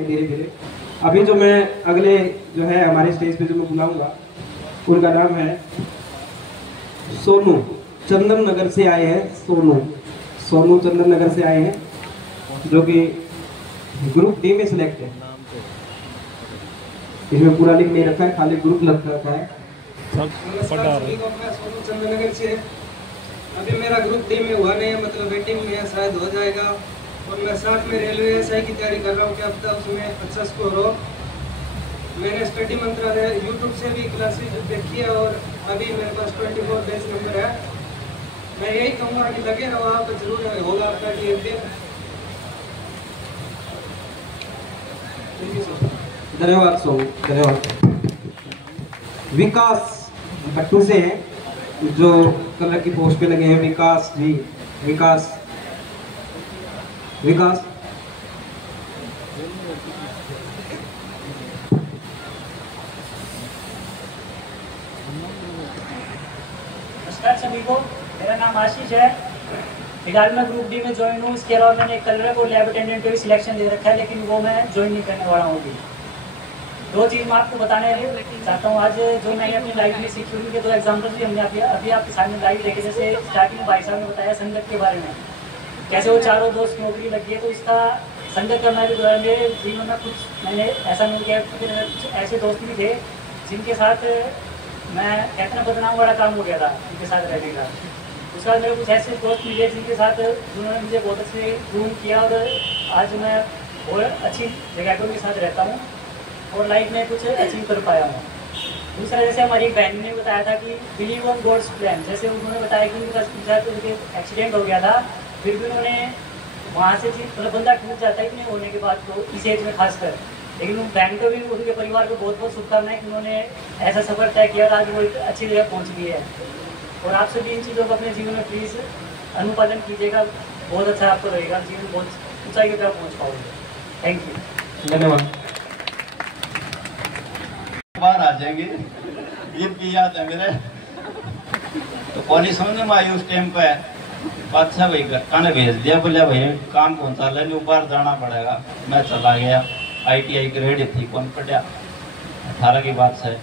धीरे धीरे। अभी जो मैं अगले जो है हमारे स्टेज पे जो मैं बुलाऊंगा उनका नाम है सोनू, चंदन नगर से आए हैं। सोनू चंदन नगर से आए हैं, जो कि ग्रुप डी में सिलेक्ट है। इसमें पूरा लिख नहीं रखा है, खाली ग्रुप लग रखा है। सोनू चंदन नगर से। अभी मेरा ग्रुप डी में हुआ नहीं है, मतलब वेटिंग में है, शायद हो जाएगा। और मैं साथ में रेलवे एसआई की तैयारी कर रहा हूँ कि अब तक उसमें अच्छा स्कोर हो। मैंने स्टडी मंत्रालय यूट्यूब से भी क्लासेस देखी है और अभी मेरे पास 24 बैच नंबर है। मैं यही कहूँगा कि लगे रहो, आप जरूर होगा आपका कि एक दिन। धन्यवाद सोनू, धन्यवाद। विकास भट्टू से हैं, जो कलर की पोस्ट पे लगे हैं। विकास जी, विकास नमस्कार सभी को, मेरा नाम आशीष है। फिलहाल मैं ग्रुप डी में ज्वाइन हूँ। इसके अलावा मैंने कलर और लैब अटेंडेंट पे भी सिलेक्शन दे रखा है, लेकिन वो मैं ज्वाइन नहीं करने वाला हूँ अभी। दो चीज़ मैं आपको बताने चाहता हूँ आज, जो मैंने अपनी लाइफ में सीखी। उनके दो एग्जाम्पल्स भी हमने अभी आपके सामने लाइव देखे। जैसे स्टार्टिंग में भाई साहब ने बताया संगत के बारे में, कैसे वो चारों दोस्त नौकरी लगी है। तो इसका संगत करना भी मेरे जीवन में कुछ मैंने ऐसा नहीं किया। कुछ ऐसे दोस्त भी थे जिनके साथ मैं कहते ना बदनाम वाला काम हो गया था उनके साथ रहने का। उसके बाद मेरे कुछ ऐसे दोस्त मिले जिनके साथ उन्होंने मुझे बहुत अच्छे ग्रूम किया और आज मैं बहुत अच्छी जगह पर उनके साथ रहता हूँ और लाइफ में कुछ अचीव कर पाया हूँ। दूसरा, जैसे हमारी एक बहन ने बताया था कि बिलीव ऑन गॉड्स प्लान। जैसे उन्होंने बताया कि उनके साथ उनके एक्सीडेंट हो गया था, फिर भी उन्होंने वहाँ से मतलब बंदा टूट जाता है कि नहीं होने के बाद, तो इस एज में खासकर। लेकिन उन बहन को भी, उनके परिवार को बहुत बहुत शुभकामनाएं कि उन्होंने ऐसा सफर तय किया और आज वो एक अच्छी जगह पहुँच गई है। और आप सभी इन चीज़ों को अपने जीवन में प्लीज़ अनुपालन कीजिएगा, बहुत अच्छा आपको रहेगा, जीवन बहुत ऊंचाई की तरफ पहुँच पाओगे। थैंक यू, धन्यवाद। बाहर आ जाएंगे, ये भी याद है मेरे। तो कौन समझ में आई उस टाइम पे अच्छा भाई खाने भेज दिया, बोलिया भाई काम कौन सा लेने बाहर जाना पड़ेगा। मैं चला गया, ITI ग्रेड थी, कौन पढ़ा 18 की बात है।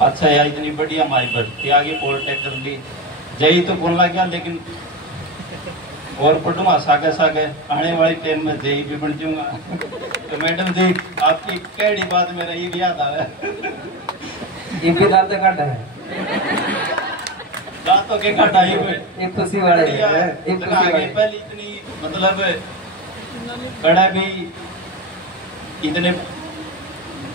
अच्छा यार इतनी बढ़िया हमारी भर्ती आ गई, पॉलिटेक कर ली। जई तो कौन लग गया, लेकिन और पढ़ूंगा सागे सागे आने वाली टाइम में जई भी बन जाऊंगा। तो मैडम जी आपकी कैडी बात मेरा ये याद आ रहा है। ये भी दांत काटा है, दांतों के काटा ही एक खुशी वाले हैं, एक खुशी वाले। पहले इतनी मतलब कड़ा भी इतने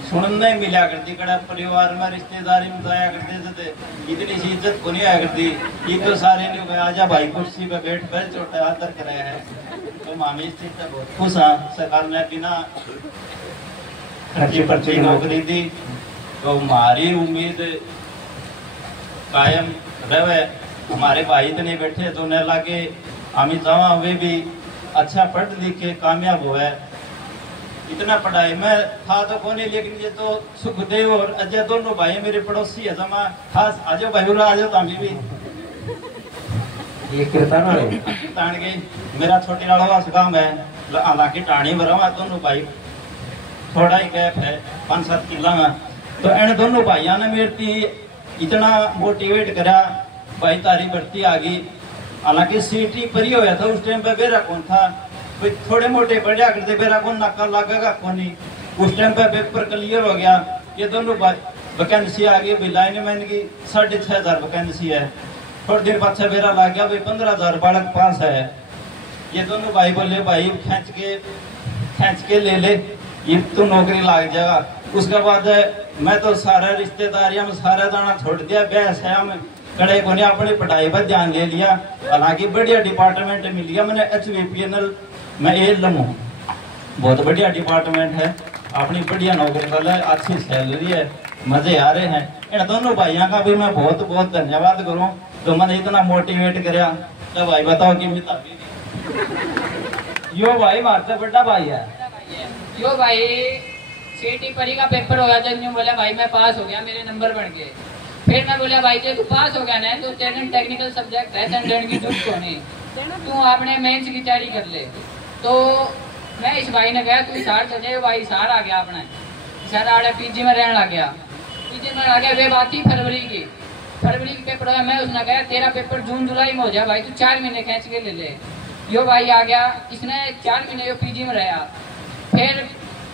सुनने मिला करती, कड़ा परिवार में रिश्तेदारी में जाया करते थे, इतनी सी इज्जत को नहीं आया करती। ये तो सारे ने कहा आजा भाई कुर्सी पे बैठ कर छोटा आदर कराया है। तो मामी स्थित बहुत खुश हाँ, सरकार ने बिना खर्ची पर्ची नौकरी दी। तो हमारी उम्मीद कायम रहे। हमारे भाई इतने बैठे तो न लागे हम चावा वे भी अच्छा पढ़ लिख के कामयाब हुआ। इतना पढ़ाई में था तो कौन, लेकिन ये तो सुखदेव और अजय दोनों भाई मेरे पड़ोसी है। जमा खास आजो भाई आजो तामी भी ये कीर्तन के मेरा छोटी लाड़वा काम है। हालांकि टाणी भरा दोनों भाई थोड़ा ही गैप है 5-7 किला में। तो इन दोनों भाइयों ने मेरी इतना मोटिवेट करा, भाई तारी भर्ती आ गई। हालांकि सीटी परी होया था उस टाइम पे, बेरा कौन था, भाई थोड़े मोटे बढ़िया करते, बेरा कौन नाका लगेगा कौन नहीं। उस टाइम पे पेपर क्लियर हो गया। ये दोनों वैकेंसी आ गई, भाई लाइन मैन की 6,500 वैकेंसी है। थोड़ी देर बाद से बेरा लग गया, भाई 15,000 बालक पास है। ये दोनों भाई बोले भाई खींच के ले ले, ये तो नौकरी लग जाएगा। उसके बाद मैं तो सारा रिश्तेदारियों में सारा दाना छोड़ दिया, ब्याह में कड़े को अपनी पढ़ाई पर ध्यान ले लिया। हालांकि बढ़िया डिपार्टमेंट मिल गया मैंने, HVPNL में एलम हूँ, बहुत बढ़िया डिपार्टमेंट है। अपनी बढ़िया नौकरी वाला है, अच्छी सैलरी है, मजे आ रहे हैं। इन दोनों भाइयों का भी मैं बहुत बहुत धन्यवाद करूँ, तो मैंने इतना मोटिवेट कराया। तो भाई बताओ कि यो भाई मारते बड़ा भाई है। यो भाई सीटी परी का पेपर हो गया था, न्यू बोला भाई मैं पास हो गया, मेरे नंबर बढ़ गए। फिर मैं बोला भाई तू पास हो गया ना, तो तेरे टेक्निकल सब्जेक्ट है, की जरूरत होनी, तू आपने मेंस की तैयारी कर ले। तो मैं इस भाई ने कहा तू हिसार चल जाए, भाई हिसार आ गया अपना, हिसार आ गया पीजी में रहने लग गया, पीजी में आ गया। वे बात थी फरवरी की पेपर हुआ। मैं उसने कहा तेरा पेपर जून जुलाई में हो जाए भाई, तू 4 महीने खींच के ले ले। यो भाई आ गया, इसने 4 महीने यो पीजी में रहा। फिर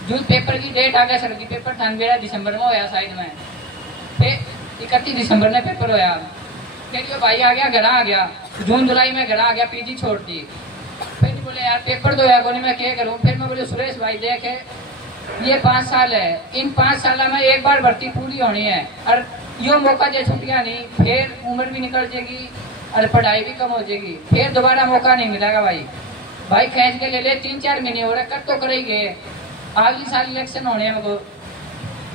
जो पेपर की डेट आ गया सर की, पेपर था 13 दिसंबर में होया साइड में, फिर 31 दिसंबर में पेपर होया। फिर यो भाई आ गया, घर आ गया, जून जुलाई में घर आ गया, पीजी छोड़ दी। फिर बोले यार पेपर तो है मैं क्या करूँ। फिर मैं बोले सुरेश भाई देखे ये 5 साल है, इन 5 साल में एक बार भर्ती पूरी होनी है, और यो मौका जो छूट गया नहीं, फिर उम्र भी निकल जाएगी और पढ़ाई भी कम हो जाएगी, फिर दोबारा मौका नहीं मिलेगा। भाई खींच के ले ले, 3-4 महीने हो रहे, कर तो करेंगे। अगली साल इलेक्शन होने हैं मुझको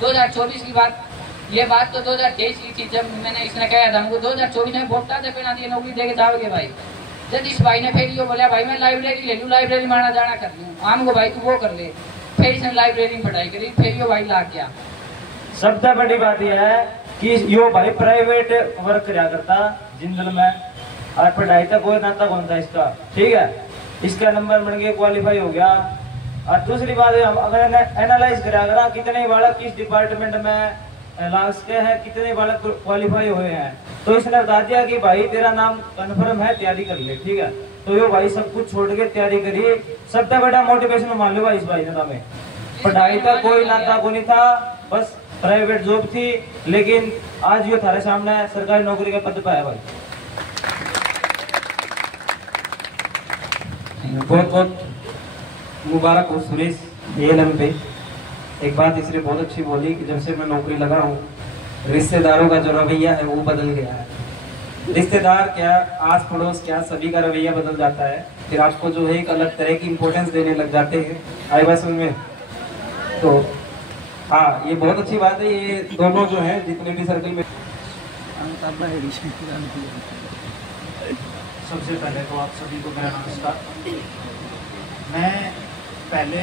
2024 की बात, ये बात तो 2023 की थी जब मैंने इसने कहा था मुझको 2024 में वोट था बिना दिए नौकरी देके जाओगे भाई। जब इस भाई ने फिर ये बोला भाई मैं लाइब्रेरी ले लूँ, लाइब्रेरी में आना जाना कर लूँ, हमको भाई तू वो कर ले। फिर इसने लाइब्रेरी में पढ़ाई करी, फिर यो भाई लाग गया। सबसे बड़ी बात यह है कि यो भाई प्राइवेट वर्क करा करता जिंदल में, और पढ़ाई तक कोई नाता कौन था इसका, ठीक है। इसका नंबर बन गया, क्वालिफाई हो गया। और दूसरी बात है, अगर एनालाइज करा कितने बालक किस डिपार्टमेंट में लास्ट के हैं, कितने बालक क्वालिफाई हुए हैं, तो इसने बता दिया कि भाई तेरा नाम कन्फर्म है, तैयारी कर ले, ठीक है। तो यो भाई सब कुछ छोड़ के तैयारी करिए। सबसे बड़ा मोटिवेशन मान लो भाई इस भाई ने हमें, पढ़ाई का कोई नाता को नहीं था, बस प्राइवेट जॉब थी, लेकिन आज यो थारे सामने सरकारी नौकरी का पद पाया भाई। बहुत बहुत मुबारक हो सुरेश ALM पे। एक बात इसने बहुत अच्छी बोली कि जब से मैं नौकरी लगा हूँ रिश्तेदारों का जो रवैया है वो बदल गया है। रिश्तेदार क्या, आस पड़ोस क्या, सभी का रवैया बदल जाता है। फिर आपको जो है एक अलग तरह की इम्पोर्टेंस देने लग जाते हैं आई बस में। तो हाँ, ये बहुत अच्छी बात है। ये दोनों जो हैं जितने भी सर्कल में, सबसे पहले तो आप सभी को मेरा नमस्कार। मैं पहले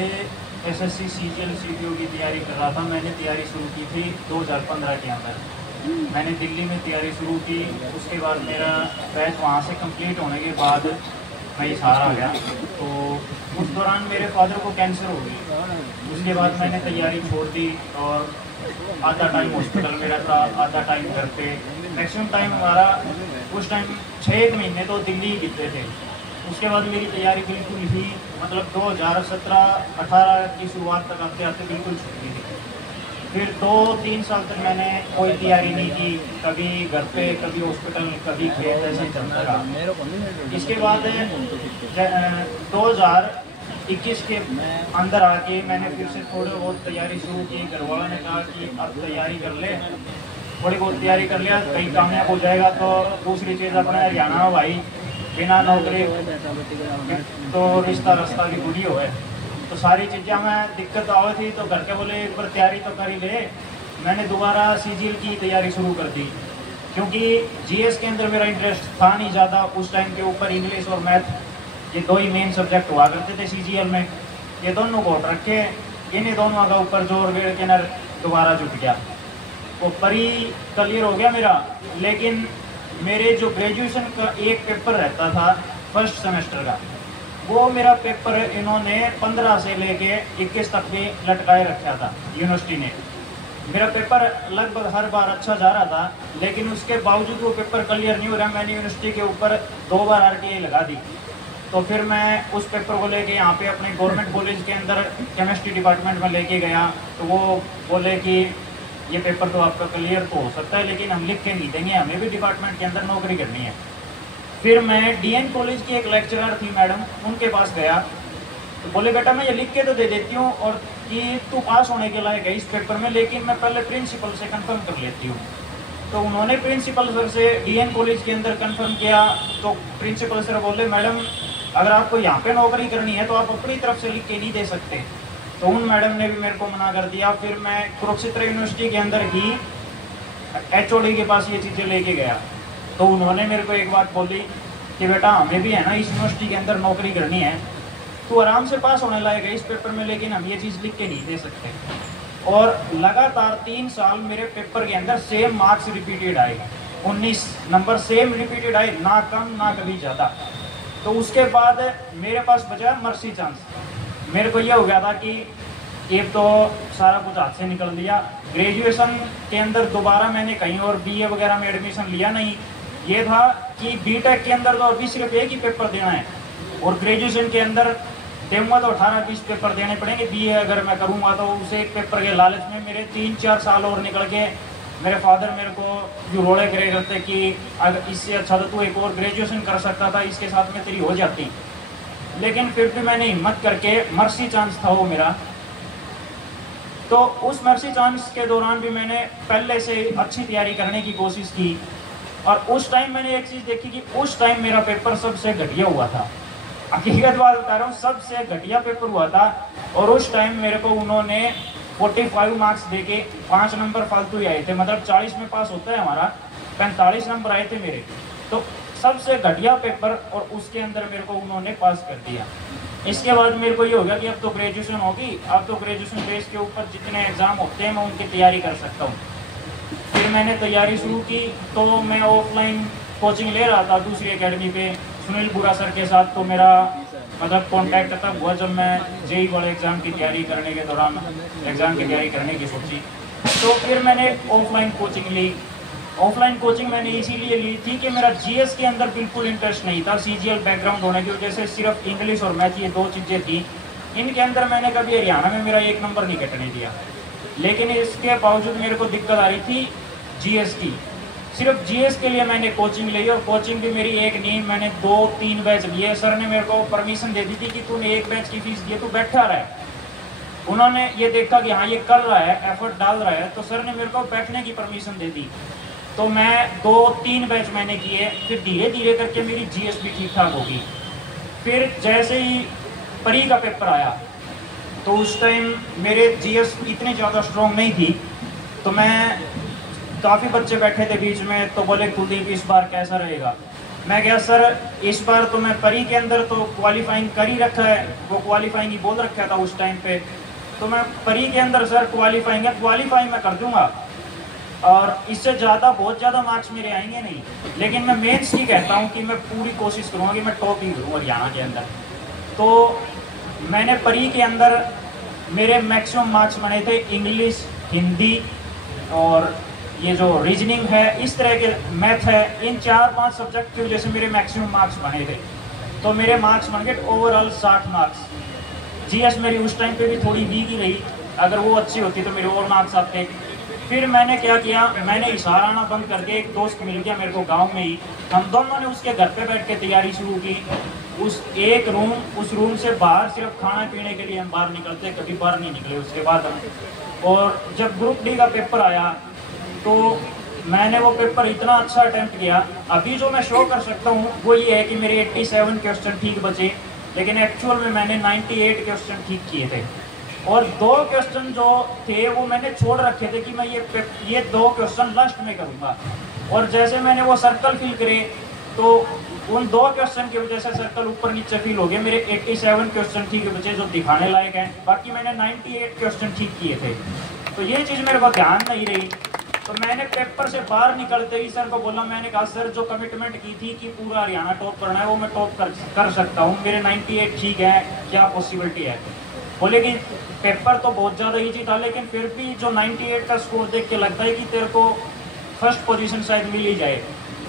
SSC CGL CPO की तैयारी कर रहा था। मैंने तैयारी शुरू की थी 2015 के अंदर। मैंने दिल्ली में तैयारी शुरू की, उसके बाद मेरा बैच वहाँ से कंप्लीट होने के बाद मैं हिसार आ गया। तो उस दौरान मेरे फादर को कैंसर हो गई। उसके बाद मैंने तैयारी छोड़ दी और आधा टाइम हॉस्पिटल में रहता, आधा टाइम घर पे। मैक्सिमम टाइम हमारा उस टाइम 6 महीने तो दिल्ली ही बीतते थे। उसके बाद मेरी तैयारी बिल्कुल ही मतलब 2017-18 की शुरुआत तक आते आते बिल्कुल छूट गई थी। फिर 2-3 साल तक मैंने कोई तैयारी नहीं की, कभी घर पे, कभी हॉस्पिटल, कभी खेत, ऐसे चलता रहा। इसके बाद 2021 के अंदर आके मैंने फिर से थोड़ी बहुत तैयारी शुरू की। घर वालों ने कहा कि अब तैयारी कर ले, थोड़ी बहुत तैयारी कर लिया, कहीं कामयाब हो जाएगा। तो दूसरी चीज़ अपना हरियाणा में भाई बिना नौकरी तो रिश्ता रास्ता की बुरी हो है। तो सारी चीज़ें में दिक्कत आ थी, तो घर के बोले एक बार तैयारी तो कर ही ले। मैंने दोबारा CGL की तैयारी शुरू कर दी, क्योंकि GS के अंदर मेरा इंटरेस्ट था नहीं ज़्यादा। उस टाइम के ऊपर इंग्लिश और मैथ, ये 2 ही मेन सब्जेक्ट हुआ करते थे CGL में। ये दोनों को रखे, इन्हीं दोनों का ऊपर जोर वेड़ के न दोबारा जुट गया। वो परी क्लियर हो गया मेरा। लेकिन मेरे जो ग्रेजुएशन का एक पेपर रहता था फर्स्ट सेमेस्टर का, वो मेरा पेपर इन्होंने 15 से लेके 21 तक भी लटकाए रखा था यूनिवर्सिटी ने। मेरा पेपर लगभग हर बार अच्छा जा रहा था, लेकिन उसके बावजूद वो पेपर क्लियर नहीं हो रहा। मैंने यूनिवर्सिटी के ऊपर 2 बार RTI लगा दी। तो फिर मैं उस पेपर को लेके यहाँ पे अपने गवर्नमेंट कॉलेज के अंदर केमिस्ट्री डिपार्टमेंट में लेके गया। तो वो बोले कि ये पेपर तो आपका क्लियर तो हो सकता है, लेकिन हम लिख के नहीं देंगे, हमें भी डिपार्टमेंट के अंदर नौकरी करनी है। फिर मैं DN कॉलेज की एक लेक्चरर थी मैडम, उनके पास गया। तो बोले बेटा मैं ये लिख के तो दे देती हूँ और कि तू पास होने के लायक है इस पेपर में, लेकिन मैं पहले प्रिंसिपल से कंफर्म कर लेती हूँ। तो उन्होंने प्रिंसिपल सर से DN कॉलेज के अंदर कंफर्म किया। तो प्रिंसिपल सर बोले मैडम अगर आपको यहाँ पे नौकरी करनी है तो आप अपनी तरफ से लिख के नहीं दे सकते। तो उन मैडम ने भी मेरे को मना कर दिया। फिर मैं कुरुक्षेत्र यूनिवर्सिटी के अंदर ही HOD के पास ये चीज़ें लेके गया। तो उन्होंने मेरे को एक बात बोली कि बेटा हमें भी है ना इस यूनिवर्सिटी के अंदर नौकरी करनी है, तो आराम से पास होने लायक है इस पेपर में, लेकिन हम ये चीज़ लिख के नहीं दे सकते। और लगातार 3 साल मेरे पेपर के अंदर सेम मार्क्स रिपीटेड आए, 19 नंबर सेम रिपीटेड आए, ना कम ना कभी ज़्यादा। तो उसके बाद मेरे पास बचा मर्सी चांस। मेरे को ये हो गया था कि एक तो सारा कुछ हाथ से निकल दिया। ग्रेजुएशन के अंदर दोबारा मैंने कहीं और बीए वगैरह में एडमिशन लिया नहीं। ये था कि बीटेक के अंदर तो अभी सिर्फ एक ही पेपर देना है और ग्रेजुएशन के अंदर दूंगा तो 18-20 पेपर देने पड़ेंगे। बीए अगर मैं करूँगा तो उसे एक पेपर के लालच में मेरे 3-4 साल और निकल के मेरे फादर मेरे को जो रोड़े करे करते कि अगर इससे अच्छा तो तू एक और ग्रेजुएशन कर सकता था, इसके साथ में तेरी हो जाती। लेकिन फिर भी मैंने हिम्मत करके, मर्सी चांस था वो मेरा, तो उस मर्सी चांस के दौरान भी मैंने पहले से अच्छी तैयारी करने की कोशिश की। और उस टाइम मैंने एक चीज़ देखी कि उस टाइम मेरा पेपर सबसे घटिया हुआ था। हकीकत बात बता रहा हूँ, सबसे घटिया पेपर हुआ था। और उस टाइम मेरे को उन्होंने 45 मार्क्स देके 5 नंबर फालतू ही आए थे। मतलब 40 में पास होता है हमारा, 45 नंबर आए थे मेरे। तो सबसे घटिया पेपर, और उसके अंदर मेरे को उन्होंने पास कर दिया। इसके बाद मेरे को ये हो गया कि अब तो ग्रेजुएशन होगी, अब तो ग्रेजुएशन बेस के ऊपर जितने एग्ज़ाम होते हैं मैं उनकी तैयारी कर सकता हूँ। फिर मैंने तैयारी शुरू की। तो मैं ऑफलाइन कोचिंग ले रहा था दूसरी एकेडमी पे सुनील बुरा सर के साथ। तो मेरा मतलब कॉन्टैक्ट तब हुआ जब मैं जेई वाले एग्ज़ाम की तैयारी करने के दौरान एग्ज़ाम की तैयारी करने की सोची। तो फिर मैंने ऑफलाइन कोचिंग ली। ऑफलाइन कोचिंग मैंने इसीलिए ली थी कि मेरा जीएस के अंदर बिल्कुल इंटरेस्ट नहीं था। सीजीएल बैकग्राउंड होने की वजह से सिर्फ इंग्लिश और मैथ, ये 2 चीज़ें थी। इनके अंदर मैंने कभी हरियाणा में मेरा 1 नंबर नहीं कटने दिया। लेकिन इसके बावजूद मेरे को दिक्कत आ रही थी जीएस की। सिर्फ जीएस के लिए मैंने कोचिंग ली, और कोचिंग भी मेरी एक नहीं, मैंने 2-3 बैच लिए। सर ने मेरे को परमिशन दे दी थी कि तूने 1 बैच की फीस दी, तू बैठा रहा है। उन्होंने ये देखा कि हाँ ये कर रहा है, एफर्ट डाल रहा है, तो सर ने मेरे को बैठने की परमिशन दे दी। तो मैं 2-3 बैच मैंने किए। फिर धीरे धीरे करके मेरी जीएस भी ठीक ठाक होगी। फिर जैसे ही परी का पेपर आया तो उस टाइम मेरे जीएस इतनी ज़्यादा स्ट्रॉन्ग नहीं थी। तो मैं, काफ़ी बच्चे बैठे थे बीच में, तो बोले कुलदीप इस बार कैसा रहेगा। मैं गया, सर इस बार तो मैं परी के अंदर तो क्वालिफाइंग कर ही रखा है, वो क्वालिफाइंग ही बोल रखा था उस टाइम पे। तो मैं परी के अंदर सर क्वालिफाइंग है, क्वालिफाइंग मैं कर दूंगा और इससे ज़्यादा, बहुत ज़्यादा मार्क्स मेरे आएंगे नहीं। लेकिन मैं मेंस की कहता हूँ कि मैं पूरी कोशिश करूँगा कि मैं टॉप ही करूँ हरियाणा के अंदर। तो मैंने परी के अंदर मेरे मैक्सिमम मार्क्स बने थे इंग्लिश, हिंदी और ये जो रीजनिंग है, इस तरह के मैथ है, इन 4-5 सब्जेक्ट की वजह से मेरे मैक्सिमम मार्क्स बने थे। तो मेरे मार्क्स बन गए ओवरऑल 60 मार्क्स। जीएस मेरी उस टाइम पे भी थोड़ी वीक ही रही, अगर वो अच्छी होती तो मेरे और मार्क्स आते। फिर मैंने क्या किया, मैंने हिसार आना बंद करके, एक दोस्त मिल गया मेरे को गाँव में ही, हम दोनों ने उसके घर पे बैठ के तैयारी शुरू की। उस रूम से बाहर सिर्फ खाना पीने के लिए हम बाहर निकलते, कभी बाहर नहीं निकले उसके बाद। और जब ग्रुप डी का पेपर आया तो मैंने वो पेपर इतना अच्छा अटेम्प्ट किया। अभी जो मैं शो कर सकता हूँ वो ये है कि मेरे 87 क्वेश्चन ठीक बचे, लेकिन एक्चुअल में मैंने 98 क्वेश्चन ठीक किए थे। और 2 क्वेश्चन जो थे वो मैंने छोड़ रखे थे कि मैं ये 2 क्वेश्चन लास्ट में करूँगा। और जैसे मैंने वो सर्कल फिल करे तो उन 2 क्वेश्चन की वजह से सर्कल ऊपर नीचे फिल हो गए। मेरे 87 क्वेश्चन ठीक बचे जो दिखाने लायक हैं, बाकी मैंने 98 क्वेश्चन ठीक किए थे। तो ये चीज़ मेरे को ध्यान नहीं रही। तो मैंने पेपर से बाहर निकलते ही सर को बोला, मैंने कहा सर जो कमिटमेंट की थी कि पूरा हरियाणा टॉप करना है वो मैं टॉप कर सकता हूँ, मेरे 98 ठीक है, क्या पॉसिबिलिटी है। बोले कि पेपर तो बहुत ज़्यादा ईजी था, लेकिन फिर भी जो 98 का स्कोर देख के लगता है कि तेरे को फर्स्ट पोजीशन शायद मिल ही जाए।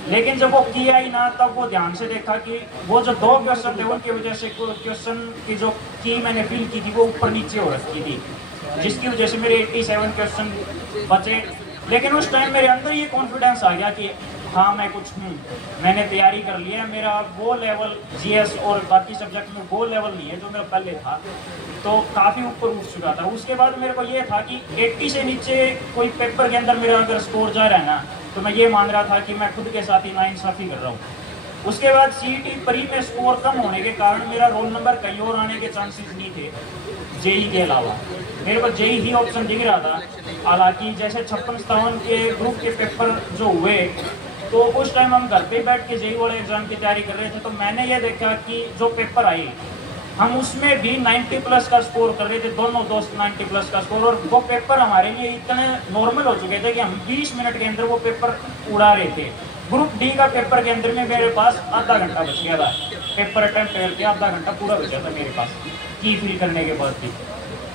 लेकिन जब वो किया ही ना, तब वो ध्यान से देखा कि वो जो 2 क्वेश्चन थे उनकी वजह से क्वेश्चन की जो की मैंने फिल की थी वो ऊपर नीचे हो रखी थी, जिसकी वजह से मेरे 87 क्वेश्चन बचे। लेकिन उस टाइम मेरे अंदर ये कॉन्फिडेंस आ गया कि हाँ मैं कुछ हूँ, मैंने तैयारी कर ली है। मेरा वो लेवल जीएस और बाकी सब्जेक्ट में वो लेवल नहीं है जो मेरा पहले था, तो काफ़ी ऊपर उठ चुका था। उसके बाद मेरे को ये था कि 80 से नीचे कोई पेपर के अंदर मेरा अगर स्कोर जा रहा है ना, तो मैं ये मान रहा था कि मैं खुद के साथ ही नाइंसाफ़ी कर रहा हूँ। उसके बाद सीईटी परी में स्कोर कम होने के कारण मेरा रोल नंबर कहीं और आने के चांसेस नहीं थे जेई के अलावा। मेरे को जेई ही ऑप्शन दिख रहा था। हालांकि जैसे 56-57 के ग्रुप के पेपर जो हुए तो उस टाइम हम घर पे बैठ के जेई वाले एग्जाम की तैयारी कर रहे थे। तो मैंने ये देखा कि जो पेपर आए हम उसमें भी 90+ का स्कोर कर रहे थे, दोनों दोस्त 90+ का स्कोर। और वो पेपर हमारे लिए इतने नॉर्मल हो चुके थे कि हम 20 मिनट के अंदर वो पेपर उड़ा रहे थे। ग्रुप डी का पेपर के अंदर में मेरे पास आधा घंटा बच गया था, पेपर अटेम्प्ट करके आधा घंटा पूरा बचा था मेरे पास। की फिल करने के बाद भी।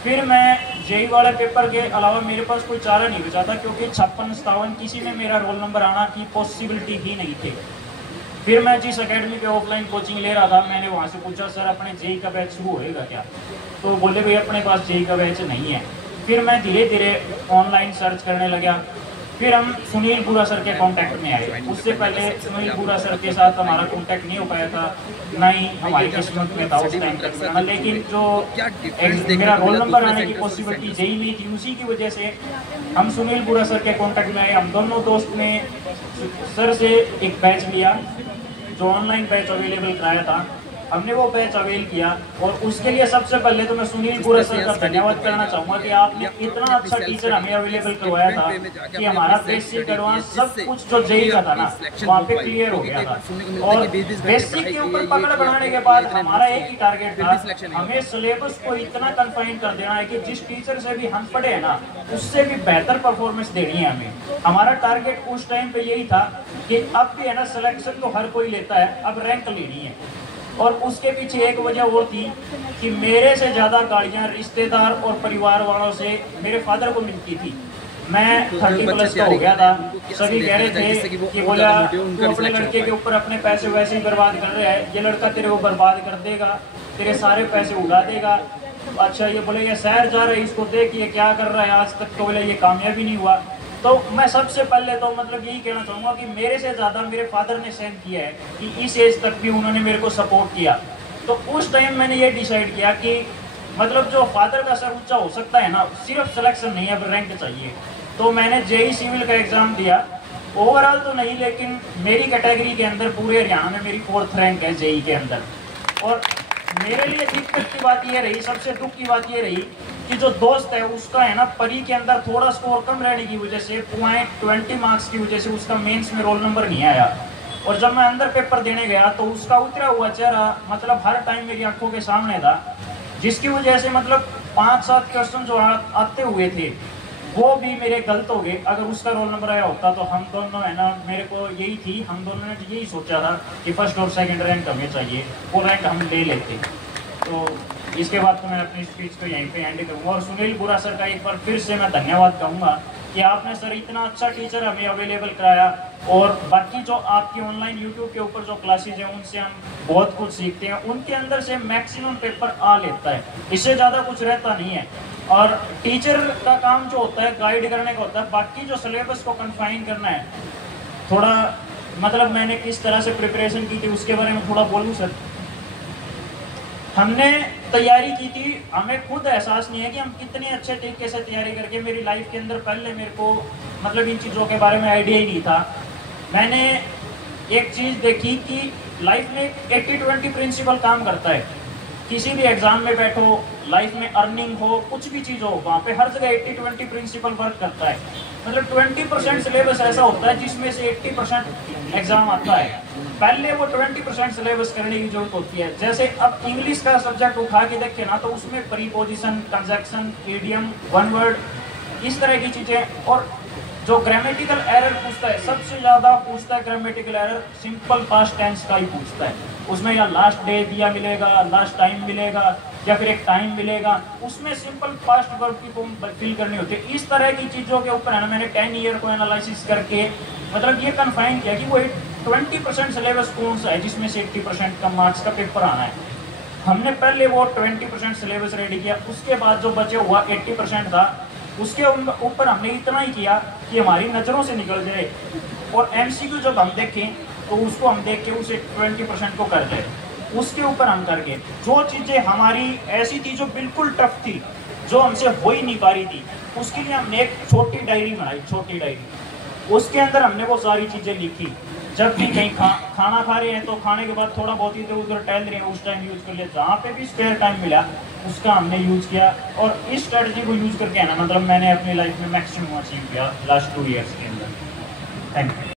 फिर मैं जेई वाले पेपर के अलावा मेरे पास कोई चारा नहीं बचा था, क्योंकि 56-57 किसी में मेरा रोल नंबर आना की पॉसिबिलिटी ही नहीं थी। फिर मैं जिस एकेडमी पे ऑफलाइन कोचिंग ले रहा था, मैंने वहाँ से पूछा सर अपने जेई का बैच शुरू होएगा क्या, तो बोले भाई अपने पास जेई का बैच नहीं है। फिर मैं धीरे धीरे ऑनलाइन सर्च करने लगा। फिर हम सुनील बुरा सर के कांटेक्ट में आए। उससे पहले सुनील बुरा सर के साथ हमारा कांटेक्ट नहीं हो पाया था, ना ही हमारी किस्मत में था उस टाइम। लेकिन जो मेरा रोल नंबर आने की पॉसिबिलिटी जेई में थी, उसी की वजह से हम सुनील बुरा सर के कांटेक्ट में आए। हम दोनों दोस्त ने सर से एक बैच लिया, जो ऑनलाइन बैच अवेलेबल कराया था, हमने वो बैच अवेल किया। और उसके लिए सबसे पहले तो मैं सुनील बुरा सर का धन्यवाद करना चाहूँगा कि आपने इतना अच्छा टीचर हमें अवेलेबल करवाया था कि हमारा बेसिक एडवांस सब कुछ जो जेई का था ना, वहाँ पे क्लियर हो गया था। और बेसिक के ऊपर पकड़ बनाने के बाद हमारा एक ही टारगेट था, हमें सिलेबस को इतना कन्फाइन कर देना है कि जिस टीचर से भी हम पढ़े हैं ना, उससे भी बेहतर परफॉर्मेंस देनी है हमें। हमारा टारगेट उस टाइम पे यही था कि अब भी है ना, सिलेक्शन तो हर कोई लेता है, अब रैंक लेनी है। और उसके पीछे एक वजह और थी कि मेरे से ज़्यादा गाड़ियाँ रिश्तेदार और परिवार वालों से मेरे फादर को मिलती थी। मैं 30+ का हो गया था, सभी कह रहे थे कि बोला तू अपने लड़के के ऊपर अपने पैसे वैसे ही बर्बाद कर रहा है, ये लड़का तेरे को बर्बाद कर देगा, तेरे सारे पैसे उड़ा देगा। अच्छा ये बोले ये शहर जा रहा है, इसको देख ये क्या कर रहा है, आज तक तो बोले ये कामयाबी नहीं हुआ। तो मैं सबसे पहले तो मतलब यही कहना चाहूँगा कि मेरे से ज़्यादा मेरे फादर ने सहन किया है कि इस एज तक भी उन्होंने मेरे को सपोर्ट किया। तो उस टाइम मैंने ये डिसाइड किया कि मतलब जो फादर का सर ऊंचा हो सकता है ना, सिर्फ सिलेक्शन नहीं, अब रैंक चाहिए। तो मैंने जेई सिविल का एग्ज़ाम दिया, ओवरऑल तो नहीं लेकिन मेरी कैटेगरी के अंदर पूरे हरियाणा में मेरी 4th रैंक है जेई के अंदर। और मेरे लिए दिक्कत की बात ये रही, सबसे दुख की बात ये रही कि जो दोस्त है उसका है ना, परी के अंदर थोड़ा स्कोर कम रहने की वजह से, 20 मार्क्स की वजह से उसका मेंस में रोल नंबर नहीं आया। और जब मैं अंदर पेपर देने गया तो उसका उतरा हुआ चेहरा मतलब हर टाइम मेरी आंखों के सामने था, जिसकी वजह से मतलब 5-7 क्वेश्चन जो आते हुए थे वो भी मेरे गलत हो गए। अगर उसका रोल नंबर आया होता तो हम दोनों है ना, मेरे को यही थी, हम दोनों ने यही सोचा था कि 1st और 2nd रैंक हमें चाहिए, वो रैंक हम ले लेते। तो इसके बाद तो मैं अपनी स्पीच को यहीं पे एंड करूँगा। और सुनील बुरा सर का एक बार फिर से मैं धन्यवाद कहूँगा कि आपने सर इतना अच्छा टीचर हमें अवेलेबल कराया। और बाकी जो आपकी ऑनलाइन यूट्यूब के ऊपर जो क्लासेज हैं उनसे हम बहुत कुछ सीखते हैं, उनके अंदर से मैक्सिमम पेपर आ लेता है, इससे ज़्यादा कुछ रहता नहीं है। और टीचर का काम जो होता है गाइड करने का होता है, बाकी जो सिलेबस को कन्फाइन करना है। थोड़ा मतलब मैंने किस तरह से प्रिपरेशन की थी उसके बारे में थोड़ा बोलूँ सर। हमने तैयारी की थी, हमें खुद एहसास नहीं है कि हम कितने अच्छे तरीके से तैयारी करके, मेरी लाइफ के अंदर पहले मेरे को मतलब इन चीज़ों के बारे में आइडिया ही नहीं था। मैंने एक चीज़ देखी कि लाइफ में 80-20 प्रिंसिपल काम करता है। किसी भी एग्जाम में बैठो, लाइफ में अर्निंग हो, कुछ भी चीज़ हो, वहाँ पे हर जगह 80-20 प्रिंसिपल वर्क करता है। मतलब 20% सिलेबस ऐसा होता है जिसमें से 80% एग्जाम आता है। पहले वो 20% सिलेबस करने की जरूरत होती है। जैसे अब इंग्लिश का सब्जेक्ट उठा के देखें ना, तो उसमें preposition, conjunction, idiom, one word, इस तरह की चीज़ें। और जो ग्रामेटिकल एरर पूछता है, सबसे ज़्यादा पूछता है grammatical error simple past tense का ही पूछता है। उसमें या लास्ट डे दिया मिलेगा, लास्ट टाइम मिलेगा, या फिर एक टाइम मिलेगा, उसमें सिंपल पास्ट वर्ब की फॉर्म फिल करनी होती है। इस तरह की चीज़ों के ऊपर है ना, मैंने 10 ईयर को एनालिसिस करके मतलब ये कन्फाइन किया कि वो 20% सिलेबस कौन सा है जिसमें से 80% का मार्क्स का पेपर आना है। हमने पहले वो 20% सिलेबस रेडी किया, उसके बाद जो बचे हुआ 80% था उसके ऊपर हमने इतना ही किया कि हमारी नज़रों से निकल जाए। और MCQ जब हम देखें तो उसको हम देख के उसे 20% को कर लें, उसके ऊपर हम करके जो चीज़ें हमारी ऐसी थी जो बिल्कुल टफ थी, जो हमसे हो ही नहीं पा रही थी, उसके लिए हमने एक छोटी डायरी बनाई, छोटी डायरी। उसके अंदर हमने वो सारी चीज़ें लिखी। जब भी कहीं खाना खा रहे हैं तो खाने के बाद थोड़ा बहुत इधर उधर टहल रहे हैं, उस टाइम यूज़ कर लिया। जहाँ पे भी स्पेयर टाइम मिला उसका हमने यूज़ किया। और इस स्ट्रेटजी को यूज़ करके है ना, मतलब मैंने अपनी लाइफ में मैक्सिमम अचीव किया लास्ट 2 ईयर्स के अंदर। Thank you.